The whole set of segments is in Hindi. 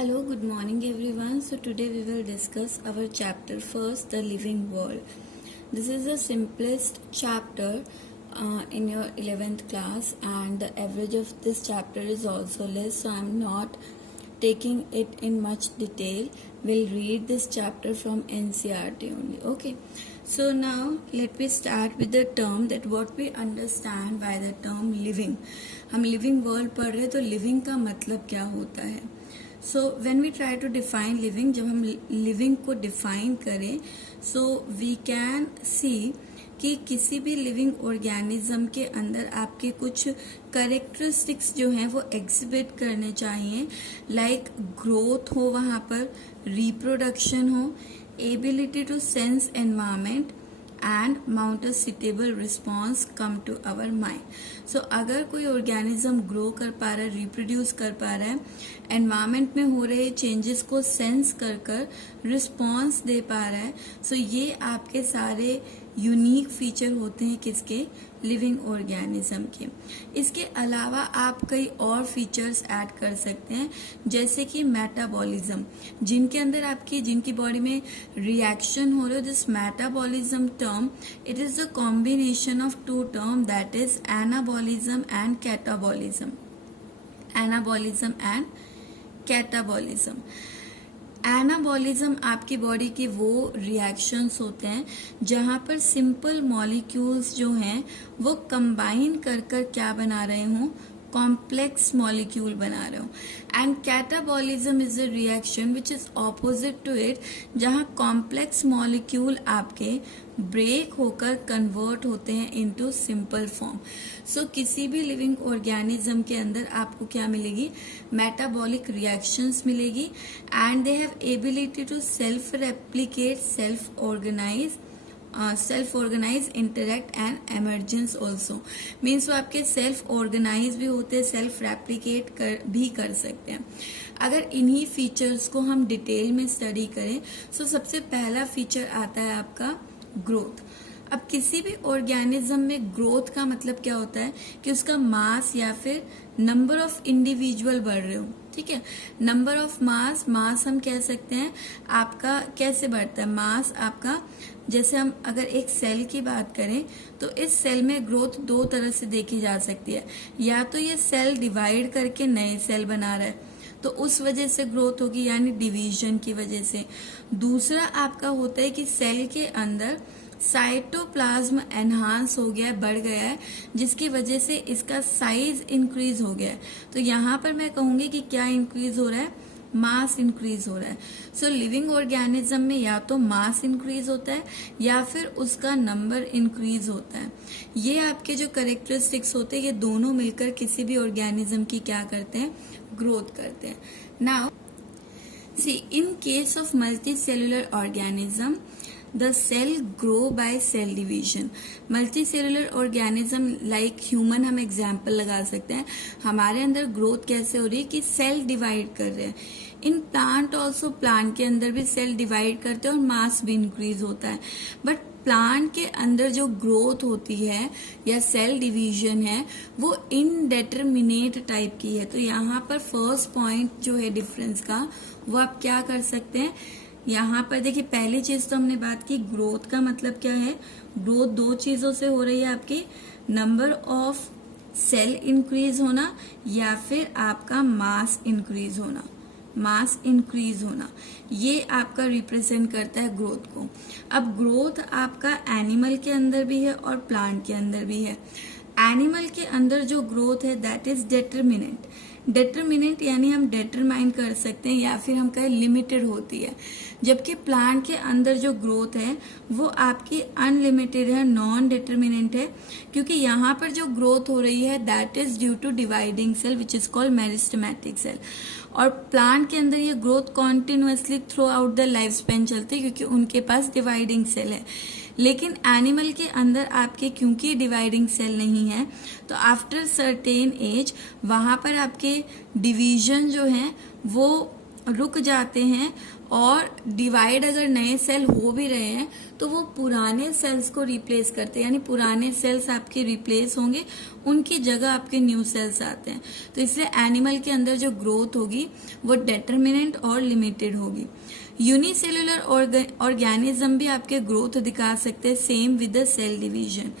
Hello, good morning everyone. So today we will discuss our chapter first, the living world. This is the simplest chapter in your 11th class, and the average of this chapter is also less, so I'm not taking it in much detail. We'll read this chapter from NCERT only. Okay, so now let me start with the term, that what we understand by the term living. हम living world पढ़ रहे, तो living का मतलब क्या होता है. So when we try to define living, जब हम लिविंग को डिफाइन करें, सो वी कैन सी कि किसी भी लिविंग ऑर्गेनिज्म के अंदर आपके कुछ करेक्टरिस्टिक्स जो हैं वो एग्जिबिट करने चाहिए. लाइक ग्रोथ हो, वहाँ पर रिप्रोडक्शन हो, ability to sense environment and mount a suitable response come to our mind. So अगर कोई ऑर्गेनिज्म ग्रो कर पा रहा है, रिप्रोड्यूस कर पा रहा है, एनवायरमेंट में हो रहे चेंजेस को सेंस कर कर रिस्पॉन्स दे पा रहा है, सो ये आपके सारे यूनिक फीचर होते हैं किसके, लिविंग ऑर्गेनिज्म के. इसके अलावा आप कई और फीचर्स ऐड कर सकते हैं, जैसे कि मेटाबॉलिज्म, जिनके अंदर आपकी जिनकी बॉडी में रिएक्शन हो रहा है. This metabolism term, it is the combination of two term, that is anabolism and catabolism. Anabolism and catabolism. Anabolism आपकी बॉडी के वो रिएक्शंस होते हैं जहां पर सिंपल मॉलिक्यूल्स जो हैं वो कंबाइन कर कर क्या बना रहे हों, कॉम्प्लेक्स मॉलिक्यूल बना रहे हो. And catabolism is a reaction which is opposite to it, जहां कॉम्प्लेक्स मॉलिक्यूल आपके ब्रेक होकर कन्वर्ट होते हैं इनटू सिंपल फॉर्म. सो किसी भी लिविंग ऑर्गेनिज्म के अंदर आपको क्या मिलेगी, मेटाबॉलिक रिएक्शंस मिलेगी, and they have ability to self replicate, self organise, interact and emergence also. Means वो आपके सेल्फ ऑर्गेनाइज भी होते हैं, सेल्फ रेप्लिकेट भी कर सकते हैं. अगर इन्हीं फीचर्स को हम डिटेल में स्टडी करें, सो सबसे पहला फीचर आता है आपका ग्रोथ. अब किसी भी ऑर्गेनिज्म में ग्रोथ का मतलब क्या होता है कि उसका मास या फिर नंबर ऑफ इंडिविजुअल बढ़ रहे हो. ठीक है, नंबर ऑफ मास हम कह सकते हैं आपका कैसे बढ़ता है. मास आपका, जैसे हम अगर एक सेल की बात करें तो इस सेल में ग्रोथ दो तरह से देखी जा सकती है. या तो ये सेल डिवाइड करके नए सेल बना रहा है तो उस वजह से ग्रोथ होगी, यानी डिवीजन की वजह से. दूसरा आपका होता है कि सेल के अंदर साइटोप्लाज्म एनहांस हो गया है, बढ़ गया है, जिसकी वजह से इसका साइज इंक्रीज हो गया है. तो यहाँ पर मैं कहूंगी कि क्या इंक्रीज हो रहा है, मास इंक्रीज हो रहा है. सो लिविंग ऑर्गेनिज्म में या तो मास इंक्रीज होता है या फिर उसका नंबर इंक्रीज होता है. ये आपके जो करेक्टरिस्टिक्स होते हैं, ये दोनों मिलकर किसी भी ऑर्गेनिज्म की क्या करते हैं, ग्रोथ करते हैं. Now see, in case of multi cellular organism the cell grow by cell division. Multicellular organism like human हम एग्जाम्पल लगा सकते हैं. हमारे अंदर ग्रोथ कैसे हो रही है कि सेल डिवाइड कर रहे हैं. इन प्लांट ऑल्सो, प्लांट के अंदर भी सेल डिवाइड करते हैं और मास भी इंक्रीज होता है. बट प्लांट के अंदर जो ग्रोथ होती है या सेल डिवीजन है वो इनडेटरमिनेट टाइप की है. तो यहाँ पर फर्स्ट पॉइंट जो है डिफरेंस का, वो आप क्या कर सकते हैं. यहाँ पर देखिए, पहली चीज तो हमने बात की, ग्रोथ का मतलब क्या है. ग्रोथ दो चीजों से हो रही है, आपकी नंबर ऑफ सेल इंक्रीज होना या फिर आपका मास इंक्रीज होना. मास इंक्रीज होना ये आपका रिप्रेजेंट करता है ग्रोथ को. अब ग्रोथ आपका एनिमल के अंदर भी है और प्लांट के अंदर भी है. एनिमल के अंदर जो ग्रोथ है दैट इज डेटरमिनेंट. डेटरमिनेंट यानी हम डेटरमाइन कर सकते हैं या फिर हम कहें लिमिटेड होती है. जबकि प्लांट के अंदर जो ग्रोथ है वो आपकी अनलिमिटेड है, नॉन डेटरमिनेंट है, क्योंकि यहाँ पर जो ग्रोथ हो रही है that is due to dividing cell which is called meristematic cell. और प्लांट के अंदर ये growth continuously throughout the life span चलती है क्योंकि उनके पास डिवाइडिंग सेल है. लेकिन एनिमल के अंदर आपके क्योंकि डिवाइडिंग सेल नहीं है, तो आफ्टर सर्टेन एज वहां पर आपके डिवीजन जो है वो रुक जाते हैं और डिवाइड अगर नए सेल हो भी रहे हैं तो वो पुराने सेल्स को रिप्लेस करते हैं, यानी पुराने सेल्स आपके रिप्लेस होंगे, उनकी जगह आपके न्यू सेल्स आते हैं। तो इसलिए एनिमल के अंदर जो ग्रोथ होगी वो डिटरमिनेंट और लिमिटेड होगी। यूनिसेल्युलर ऑर्गेनिज्म भी आपके ग्रोथ दिखा सकते हैं, same with the cell division,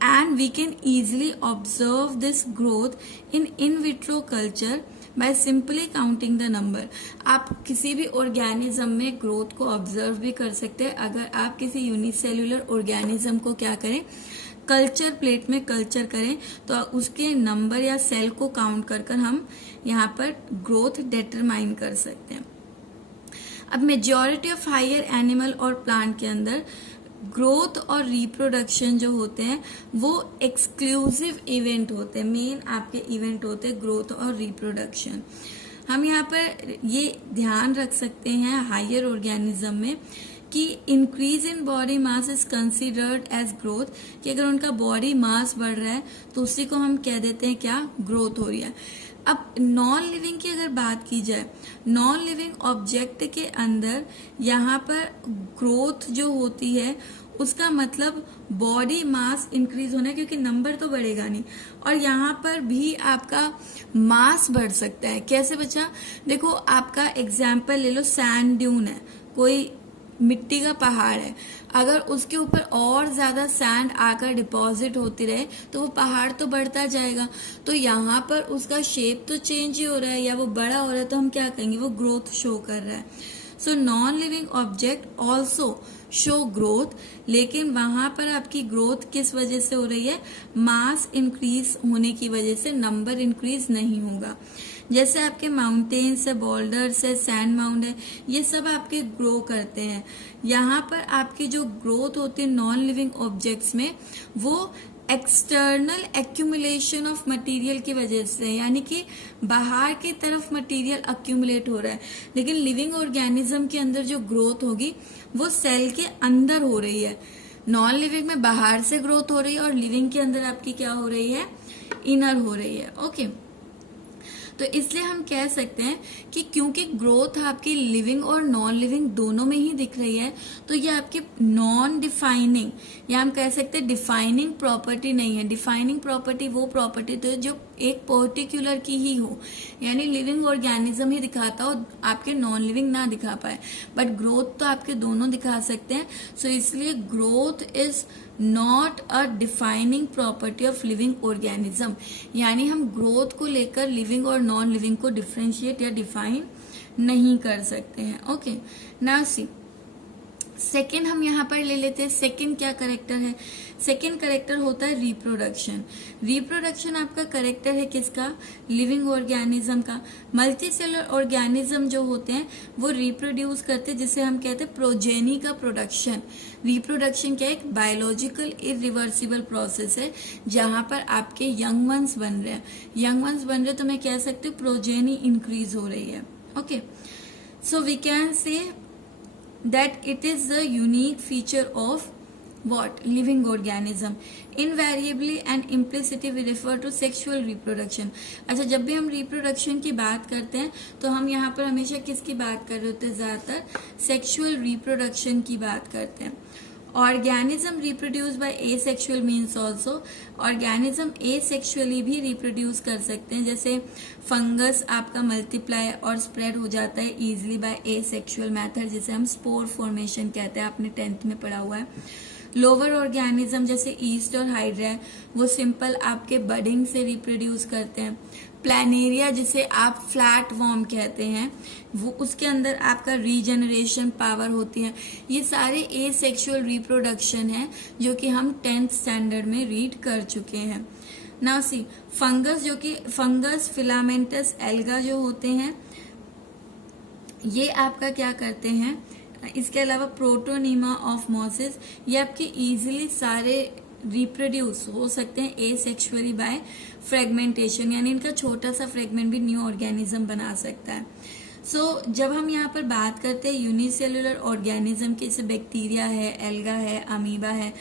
and we can easily observe this growth in vitro culture by simply counting the number। आप किसी भी ऑर्गेनिज्म में ग्रोथ को ऑब्जर्व भी कर सकते हैं अगर आप किसी यूनिसेल्युलर ऑर्गेनिज्म को क्या करें, कल्चर प्लेट में कल्चर करें, तो उसके नंबर या सेल को काउंट कर कर हम यहाँ पर ग्रोथ डिटरमाइन कर सकते हैं। अब मेजॉरिटी ऑफ हायर एनिमल और प्लांट के अंदर ग्रोथ और रिप्रोडक्शन जो होते हैं वो एक्सक्लूसिव इवेंट होते हैं, मेन आपके इवेंट होते हैं ग्रोथ और रिप्रोडक्शन। हम यहाँ पर ये ध्यान रख सकते हैं हायर ऑर्गेनिज्म में कि increase in body mass is considered as growth, कि अगर उनका बॉडी मास बढ़ रहा है तो उसी को हम कह देते हैं क्या, ग्रोथ हो रही है। अब नॉन लिविंग की अगर बात की जाए, नॉन लिविंग ऑब्जेक्ट के अंदर यहाँ पर ग्रोथ जो होती है उसका मतलब बॉडी मास इंक्रीज होना है, क्योंकि नंबर तो बढ़ेगा नहीं, और यहाँ पर भी आपका मास बढ़ सकता है। कैसे बच्चा, देखो आपका एग्जाम्पल ले लो, सैंड ड्यून है, कोई मिट्टी का पहाड़ है, अगर उसके ऊपर और ज्यादा सैंड आकर डिपॉजिट होती रहे तो वो पहाड़ तो बढ़ता जाएगा, तो यहाँ पर उसका शेप तो चेंज ही हो रहा है या वो बड़ा हो रहा है, तो हम क्या कहेंगे, वो ग्रोथ शो कर रहा है। So non living object also show growth, लेकिन वहां पर आपकी ग्रोथ किस वजह से हो रही है, मास इंक्रीज होने की वजह से, नंबर इंक्रीज नहीं होगा। जैसे आपके माउंटेन्स है, बोल्डर्स है, सैंड माउंट है, ये सब आपके ग्रो करते हैं। यहाँ पर आपकी जो ग्रोथ होती है नॉन लिविंग ऑब्जेक्ट्स में वो एक्सटर्नल एक्यूमुलेशन ऑफ मटेरियल की वजह से, यानी कि बाहर की तरफ मटेरियल अक्यूमुलेट हो रहा है, लेकिन लिविंग ऑर्गेनिज्म के अंदर जो ग्रोथ होगी वो सेल के अंदर हो रही है। नॉन लिविंग में बाहर से ग्रोथ हो रही है और लिविंग के अंदर आपकी क्या हो रही है, इनर हो रही है। ओके, तो इसलिए हम कह सकते हैं कि क्योंकि ग्रोथ आपकी लिविंग और नॉन लिविंग दोनों में ही दिख रही है, तो ये आपकी नॉन डिफाइनिंग, या हम कह सकते हैं डिफाइनिंग प्रॉपर्टी नहीं है। डिफाइनिंग प्रॉपर्टी वो प्रॉपर्टी तो जो एक पर्टिकुलर की ही हो, यानी लिविंग ऑर्गेनिज्म ही दिखाता हो, आपके नॉन लिविंग ना दिखा पाए, बट ग्रोथ तो आपके दोनों दिखा सकते हैं। सो इसलिए growth is not a defining property of living organism, यानी हम ग्रोथ को लेकर लिविंग और नॉन लिविंग को डिफरेंशिएट या डिफाइन नहीं कर सकते हैं। ओके, नाउ सी सेकेंड हम यहाँ पर ले लेते हैं। सेकेंड क्या करेक्टर है, सेकेंड करेक्टर होता है रिप्रोडक्शन। रिप्रोडक्शन आपका करेक्टर है किसका, लिविंग ऑर्गेनिज्म का। मल्टी सेलुलर ऑर्गेनिज्म जो होते हैं वो रिप्रोड्यूस करते हैं, जिसे हम कहते हैं प्रोजेनी का प्रोडक्शन। रिप्रोडक्शन क्या है, एक बायोलॉजिकल इरिवर्सिबल प्रोसेस है जहां पर आपके यंग वंस बन रहे हैं। यंग वंस बन रहे तो मैं कह सकती हूँ प्रोजेनी इंक्रीज हो रही है। Okay, so we can say that it is the unique feature of what, living organism। invariably and implicitly we refer to sexual reproduction। अच्छा, जब भी हम रिप्रोडक्शन की बात करते हैं तो हम यहाँ पर हमेशा किसकी बात कर रहे होते हैं, ज्यादातर सेक्सुअल रिप्रोडक्शन की बात करते हैं। Organism reproduce by asexual means also, organism asexually भी रिप्रोड्यूस कर सकते हैं। जैसे फंगस आपका मल्टीप्लाई और स्प्रेड हो जाता है इजिली बाय एसेक्सुअल मेथड, जिसे हम स्पोर फॉर्मेशन कहते हैं, आपने 10th में पढ़ा हुआ है। लोअर ऑर्गेनिज्म जैसे ईस्ट और हाइड्रा है वो सिंपल आपके बडिंग से रिप्रोड्यूस करते हैं। प्लानेरिया जिसे आप फ्लैट वॉर्म कहते हैं, वो उसके अंदर आपका रीजनरेशन पावर होती है। ये सारे एसेक्सुअल रिप्रोडक्शन है जो कि हम 10th स्टैंडर्ड में रीड कर चुके हैं। नाउ सी फंगस, जो कि फंगस फिलामेंटस एल्गा जो होते हैं ये आपका क्या करते हैं, इसके अलावा प्रोटोनीमा ऑफ मॉसिस, ये आपके इजीली सारे रिप्रोड्यूस हो सकते हैं एसेक्सुअली बाय फ्रेगमेंटेशन, यानी इनका छोटा सा फ्रेगमेंट भी न्यू ऑर्गेनिज्म बना सकता है। सो जब हम यहाँ पर बात करते हैं यूनिसेल्युलर ऑर्गेनिज्म की, जैसे बैक्टीरिया है, एल्गा है, अमीबा है,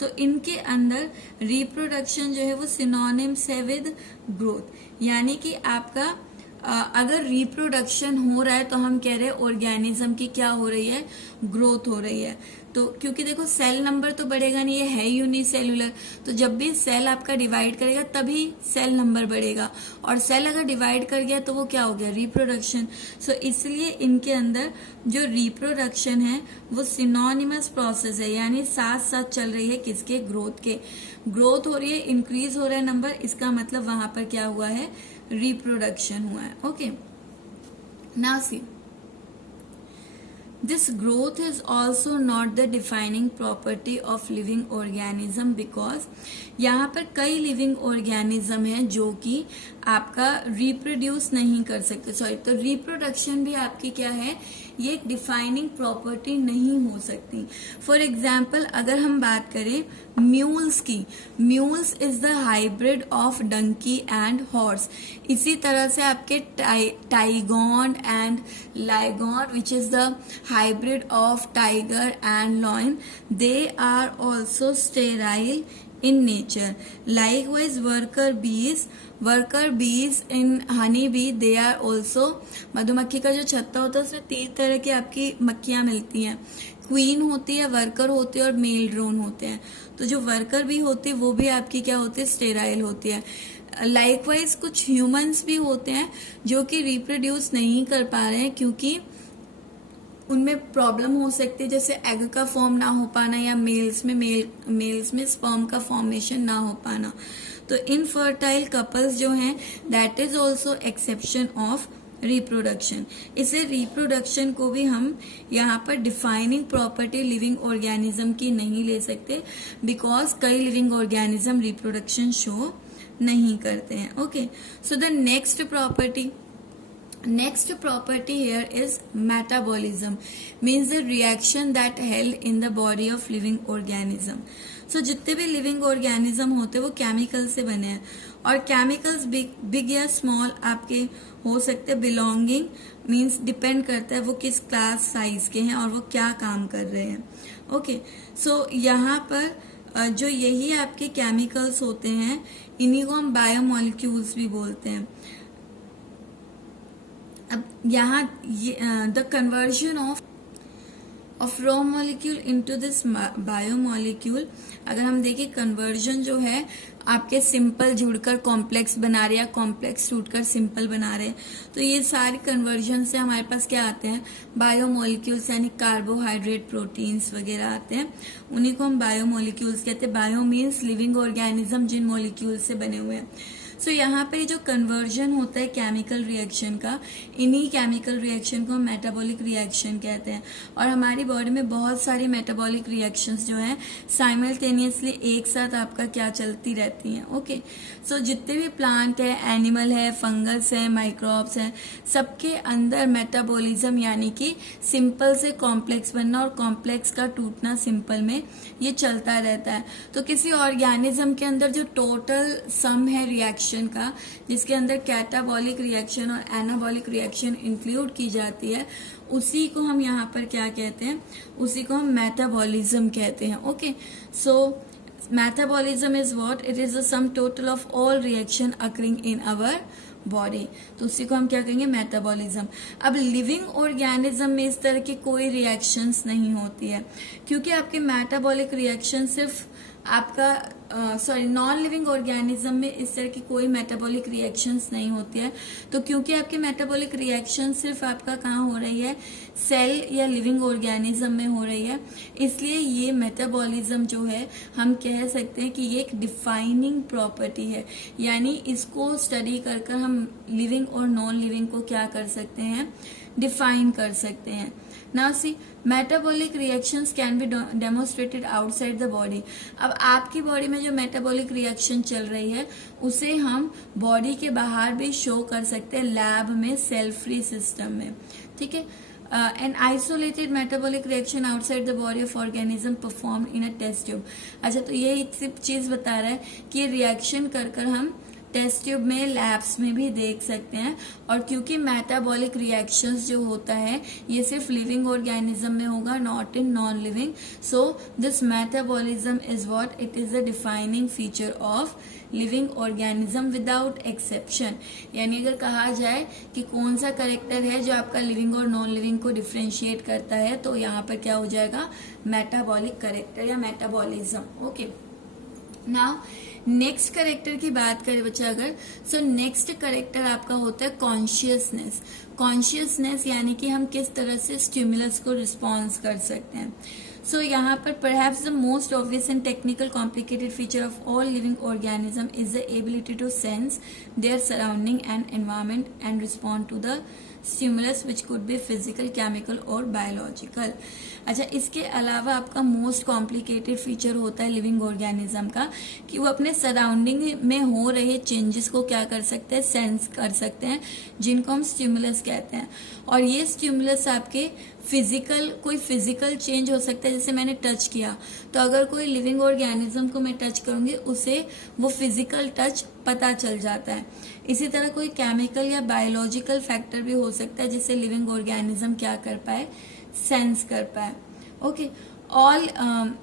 तो इनके अंदर रिप्रोडक्शन जो है वो सिनोनिम्स है विद ग्रोथ, यानी कि आपका अगर रिप्रोडक्शन हो रहा है तो हम कह रहे हैं ऑर्गेनिज्म की क्या हो रही है, ग्रोथ हो रही है। तो क्योंकि देखो सेल नंबर तो बढ़ेगा नहीं, ये है यूनिसेलुलर, तो जब भी सेल आपका डिवाइड करेगा तभी सेल नंबर बढ़ेगा, और सेल अगर डिवाइड कर गया तो वो क्या हो गया, रिप्रोडक्शन। सो इसलिए इनके अंदर जो रिप्रोडक्शन है वो सिनोनिमस प्रोसेस है, यानी साथ साथ चल रही है किसके, ग्रोथ के। ग्रोथ हो रही है, इंक्रीज हो रहा है नंबर, इसका मतलब वहां पर क्या हुआ है, रिप्रोडक्शन हुआ है। Okay, now see, this growth is also not the defining property of living organism because यहाँ पर कई लिविंग ऑर्गेनिज्म है जो कि आपका रिप्रोड्यूस नहीं कर सकते, सॉरी, तो रिप्रोडक्शन भी आपकी क्या है, ये एक डिफाइनिंग प्रॉपर्टी नहीं हो सकती। फॉर एग्जाम्पल अगर हम बात करें म्यूल्स की, mules is the hybrid of donkey and horse. इसी तरह से आपके टाइगॉन एंड लाइगॉन which is the hybrid of tiger and lion, they are also sterile in nature. Likewise worker bees in honey bee, they are also, मधुमक्खी का जो छत्ता होता है उसमें 3 तरह की आपकी मक्खियां मिलती हैं, क्वीन होती है, वर्कर होती है और मेल ड्रोन होते हैं। तो जो वर्कर भी होती है वो भी आपकी क्या होती है, स्टेराइल होती है। लाइकवाइज कुछ ह्यूमंस भी होते हैं जो कि रिप्रोड्यूस नहीं कर पा रहे हैं क्योंकि उनमें प्रॉब्लम हो सकती है, जैसे एग का फॉर्म ना हो पाना या मेल्स में स्पर्म का फॉर्मेशन ना हो पाना। तो इनफर्टाइल कपल्स जो हैं that is also exception of reproduction. इसे रिप्रोडक्शन को भी हम यहाँ पर डिफाइनिंग प्रॉपर्टी लिविंग ऑर्गेनिज्म की नहीं ले सकते बिकॉज कई लिविंग ऑर्गेनिज्म रिप्रोडक्शन शो नहीं करते हैं। Okay, so the next property here is metabolism, means the reaction that held in the body of living organism. So जितने भी living organism होते हैं वो केमिकल से बने हैं, और केमिकल्स बिग या स्मॉल आपके हो सकते हैं। बिलोंगिंग मीन्स डिपेंड करता है वो किस क्लास साइज के हैं और वो क्या काम कर रहे हैं। ओके, सो यहाँ पर जो यही आपके केमिकल्स होते हैं इन्हीं को हम बायोमोलिक्यूल्स भी बोलते हैं। अब यहाँ the conversion of raw molecule into this biomolecule, अगर हम देखें कन्वर्जन जो है आपके सिंपल जुड़कर कॉम्प्लेक्स बना रहे हैं या कॉम्प्लेक्स टूटकर सिंपल बना रहे हैं, तो ये सारी कन्वर्जन से हमारे पास क्या आते हैं, बायोमोलिक्यूल्स, यानी कार्बोहाइड्रेट, प्रोटीन्स वगैरह आते हैं, उन्हीं को हम बायोमोलिक्यूल्स कहते हैं। बायो मीन्स लिविंग ऑर्गेनिज्म जिन मॉलिक्यूल से बने हुए हैं। सो यहाँ पे जो कन्वर्जन होता है केमिकल रिएक्शन का, इन्हीं केमिकल रिएक्शन को हम मेटाबॉलिक रिएक्शन कहते हैं। और हमारी बॉडी में बहुत सारी मेटाबॉलिक रिएक्शंस जो हैं साइमल्टेनियसली एक साथ आपका क्या चलती रहती हैं। ओके, सो जितने भी प्लांट है, एनिमल है, फंगस है, माइक्रोब्स हैं, सबके अंदर मेटाबॉलिज्म यानी कि सिंपल से कॉम्प्लेक्स बनना और कॉम्प्लेक्स का टूटना सिंपल में, ये चलता रहता है। तो किसी ऑर्गेनिज्म के अंदर जो टोटल सम है रिएक्शन का, जिसके अंदर कैटाबॉलिक रिएक्शन और एनाबॉलिक रिएक्शन इंक्लूड की जाती है, उसी को हम यहाँ पर क्या कहते हैं, उसी को हम मेटाबॉलिज्म कहते हैं। Okay, so metabolism is what, it is the sum total of all reaction occurring in our body, तो उसी को हम क्या कहेंगे, मेटाबॉलिज्म। अब लिविंग ऑर्गेनिज्म में इस तरह की कोई रिएक्शंस नहीं होती है, क्योंकि आपके मेटाबॉलिक रिएक्शन सिर्फ आपका नॉन लिविंग ऑर्गेनिज्म में इस तरह की कोई मेटाबॉलिक रिएक्शंस नहीं होती है। तो क्योंकि आपके मेटाबॉलिक रिएक्शन सिर्फ आपका कहाँ हो रही है, सेल या लिविंग ऑर्गेनिज्म में हो रही है, इसलिए ये मेटाबॉलिज्म जो है हम कह सकते हैं कि ये एक डिफाइनिंग प्रॉपर्टी है, यानी इसको स्टडी कर कर हम लिविंग और नॉन लिविंग को क्या कर सकते हैं, डिफाइन कर सकते हैं। Now see, metabolic reactions can be demonstrated outside the body. अब आपकी बॉडी में जो मेटाबॉलिक रिएक्शन चल रही है उसे हम बॉडी के बाहर भी शो कर सकते हैं, लैब में, सेल फ्री सिस्टम में। ठीक है, an isolated metabolic reaction outside the body of organism performed in a test tube। अच्छा, तो ये सिर्फ चीज बता रहा है कि रिएक्शन कर कर हम टेस्ट ट्यूब में, लैब्स में भी देख सकते हैं। और क्योंकि मेटाबॉलिक रिएक्शंस जो होता है ये सिर्फ लिविंग ऑर्गेनिज्म में होगा, not in non living. So this metabolism is what it is the defining feature of living organism without exception. यानी अगर कहा जाए कि कौन सा करेक्टर है जो आपका लिविंग और नॉन लिविंग को डिफरेंशिएट करता है, तो यहाँ पर क्या हो जाएगा, मेटाबॉलिक करेक्टर या metabolism. Okay, now next character की बात करें बच्चा अगर, सो नेक्स्ट करेक्टर आपका होता है कॉन्शियसनेस। कॉन्शियसनेस यानी कि हम किस तरह से स्टिमुलस को रिस्पॉन्स कर सकते हैं। So यहाँ पर perhaps the most obvious and technical complicated feature of all living organism is the ability to sense their surrounding and environment and respond to the stimulus which could be physical, chemical और biological। अच्छा, इसके अलावा आपका मोस्ट कॉम्प्लिकेटेड फीचर होता है लिविंग ऑर्गेनिज्म का कि वो अपने सराउंडिंग में हो रहे चेंजेस को क्या कर सकते हैं, सेंस कर सकते हैं, जिनको हम स्टिमुलस कहते हैं। और ये स्टिमुलस आपके कोई फिजिकल चेंज हो सकता है, जैसे मैंने टच किया, तो अगर कोई लिविंग ऑर्गेनिज्म को मैं टच करूंगी उसे वो फिजिकल टच पता चल जाता है। इसी तरह कोई केमिकल या बायोलॉजिकल फैक्टर भी हो सकता है जिससे लिविंग ऑर्गेनिज्म क्या कर पाए, सेंस कर पाए। Okay, all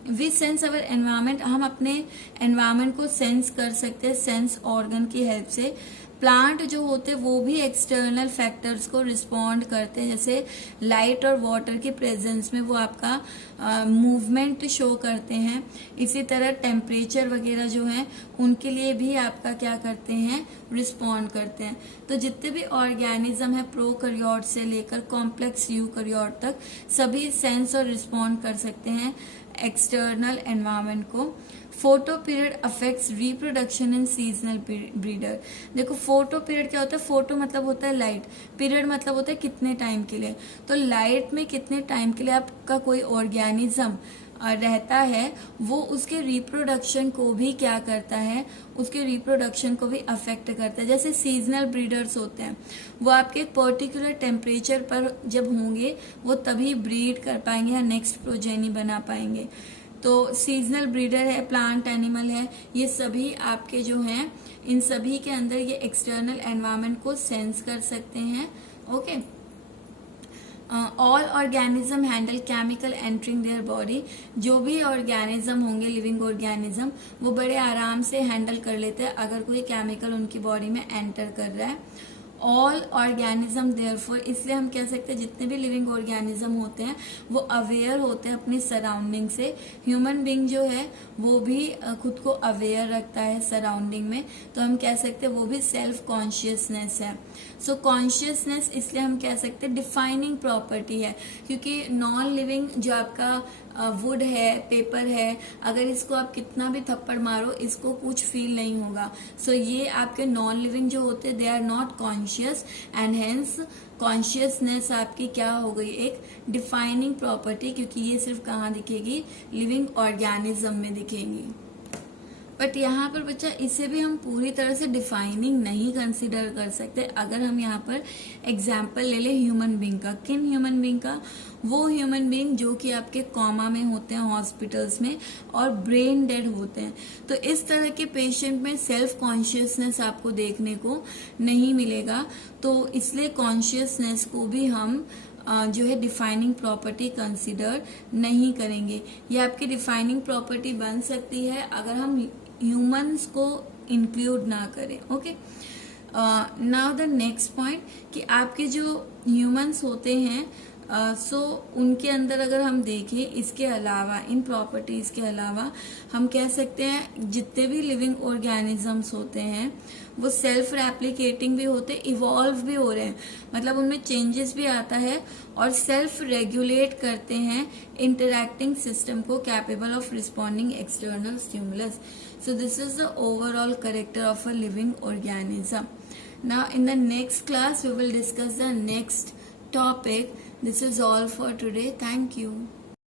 we sense our environment, हम अपने एनवायरमेंट को सेंस कर सकते हैं सेंस ऑर्गन की हेल्प से। प्लांट जो होते हैं वो भी एक्सटर्नल फैक्टर्स को रिस्पॉन्ड करते हैं, जैसे लाइट और वाटर की प्रेजेंस में वो आपका मूवमेंट शो करते हैं। इसी तरह टेम्परेचर वगैरह जो है उनके लिए भी आपका क्या करते हैं, रिस्पॉन्ड करते हैं। तो जितने भी ऑर्गेनिज्म है प्रोकैरियोट से लेकर कॉम्प्लेक्स यूकैरियोट तक सभी सेंस और रिस्पॉन्ड कर सकते हैं एक्सटर्नल एनवायरनमेंट को। Photo period affects reproduction in seasonal breeder. देखो फोटो पीरियड क्या होता है, फोटो मतलब होता है लाइट, पीरियड मतलब होता है कितने टाइम के लिए। तो लाइट में कितने टाइम के लिए आपका कोई ऑर्गेनिज्म रहता है वो उसके रिप्रोडक्शन को भी क्या करता है, उसके रिप्रोडक्शन को भी अफेक्ट करता है। जैसे सीजनल ब्रीडर्स होते हैं वो आपके एक पर्टिकुलर टेम्परेचर पर जब होंगे वो तभी ब्रीड कर पाएंगे या नेक्स्ट प्रोजेनी बना पाएंगे। तो सीजनल ब्रीडर है, प्लांट एनिमल है, ये सभी आपके जो हैं इन सभी के अंदर ये एक्सटर्नल एनवायरनमेंट को सेंस कर सकते हैं। Okay, all organism handle chemical entering their body. जो भी ऑर्गेनिज्म होंगे लिविंग ऑर्गेनिज्म वो बड़े आराम से हैंडल कर लेते हैं अगर कोई केमिकल उनकी बॉडी में एंटर कर रहा है। ऑल ऑर्गेनिज्म देयरफॉर, इसलिए हम कह सकते हैं जितने भी लिविंग ऑर्गेनिज्म होते हैं वो अवेयर होते हैं अपनी सराउंडिंग से। ह्यूमन बीइंग जो है वो भी खुद को अवेयर रखता है सराउंडिंग में, तो हम कह सकते हैं वो भी सेल्फ कॉन्शियसनेस है। सो कॉन्शियसनेस इसलिए हम कह सकते हैं डिफाइनिंग प्रॉपर्टी है, क्योंकि नॉन लिविंग जो आपका वुड है, पेपर है, अगर इसको आप कितना भी थप्पड़ मारो इसको कुछ फील नहीं होगा। सो ये आपके नॉन लिविंग जो होते they are not conscious and hence consciousness आपकी क्या हो गई, एक डिफाइनिंग प्रॉपर्टी, क्योंकि ये सिर्फ कहाँ दिखेगी, लिविंग ऑर्गेनिज्म में दिखेगी। बट यहाँ पर बच्चा इसे भी हम पूरी तरह से डिफाइनिंग नहीं कंसिडर कर सकते। अगर हम यहाँ पर एग्जाम्पल ले ले ह्यूमन बीइंग का, किन ह्यूमन बीइंग का, वो ह्यूमन बीइंग जो कि आपके कॉमा में होते हैं हॉस्पिटल्स में और ब्रेन डेड होते हैं। तो इस तरह के पेशेंट में सेल्फ कॉन्शियसनेस आपको देखने को नहीं मिलेगा। तो इसलिए कॉन्शियसनेस को भी हम जो है डिफाइनिंग प्रॉपर्टी कंसिडर नहीं करेंगे। ये आपकी डिफाइनिंग प्रॉपर्टी बन सकती है अगर हम ह्यूमंस को इंक्लूड ना करें। Okay, now the next point कि आपके जो ह्यूमंस होते हैं सो उनके अंदर अगर हम देखें इसके अलावा, इन प्रॉपर्टीज के अलावा हम कह सकते हैं जितने भी लिविंग ऑर्गेनिजम्स होते हैं वो सेल्फ रेप्लिकेटिंग भी होते, इवॉल्व भी हो रहे हैं, मतलब उनमें चेंजेस भी आता है और सेल्फ रेगुलेट करते हैं इंटरैक्टिंग सिस्टम को, capable of responding external stimulus. So this is the overall character of a living organism. Now in the next class we will discuss the next topic. This is all for today. Thank you.